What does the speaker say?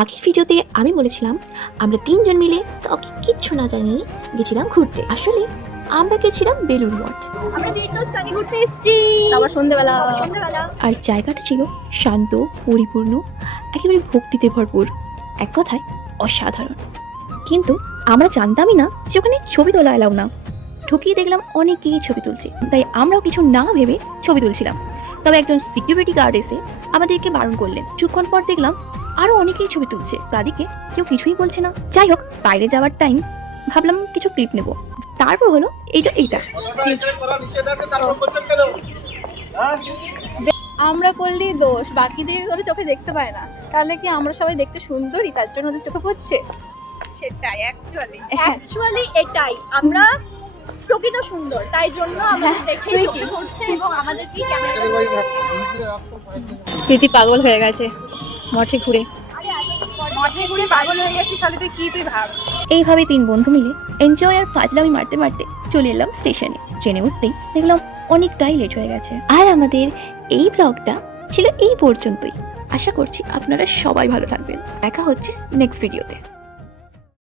আগের ভিডিওতে আমি বলেছিলাম আমরা তিনজন মিলে কাউকে কিচ্ছু না জানিয়ে গেছিলাম ঘুরতে। আসলে আমরা গেছিলাম বেলুড় মঠ। আমরা তীর্থস্থানে ঘুরতে এসেছি, আবার সন্ধ্যেবেলা। আর জায়গাটা ছিল শান্ত, পরিপূর্ণ, একেবারে ভক্তিতে ভরপুর, এক কথায় অসাধারণ। কিন্তু আমরা জানতামই না যে ওখানে ছবি তোলা এলাও না। ঢুকিয়ে দেখলাম অনেকেই ছবি তুলছে, তাই আমরাও কিছু না ভেবে ছবি তুলছিলাম। তবে একজন সিকিউরিটি গার্ড এসে আমাদেরকে বারণ করলেন। কিছুক্ষণ পর দেখলাম আরো অনেকেই ছবি তুলছে, তাদেরকে কেউ কিছুই বলছে না। যাই হোক, বাইরে যাওয়ার টাইম, ভাবলাম কিছু ক্লিপ নেব। তারপর হলো এইটা। আমরা করলেই দোষ, বাকিদের করে চোখে দেখতে পায় না। তাহলে কি আমরা সবাই দেখতে সুন্দরী, তার জন্য ওদের চোখে পড়ছে? সেটাই অ্যাকচুয়ালি এটাই, আমরা প্রকৃত সুন্দর, তাই জন্য আমাদের দেখে চোখে পড়ছে এবং আমাদেরকে ক্যামেরাটা প্রীতি পাগল হয়ে গেছে মঠে ঘুরে। পাগল হয়ে গেছি, তাহলে তুই ভাব। এইভাবে তিন বন্ধু মিলে এনজয় আর ফাজলামি মারতে মারতে চলে এলাম স্টেশনে। ট্রেনে উঠতেই দেখলাম অনেকটাই লেট হয়ে গেছে। আর আমাদের এই ব্লগটা ছিল এই পর্যন্তই। আশা করছি আপনারা সবাই ভালো থাকবেন। দেখা হচ্ছে নেক্সট ভিডিওতে।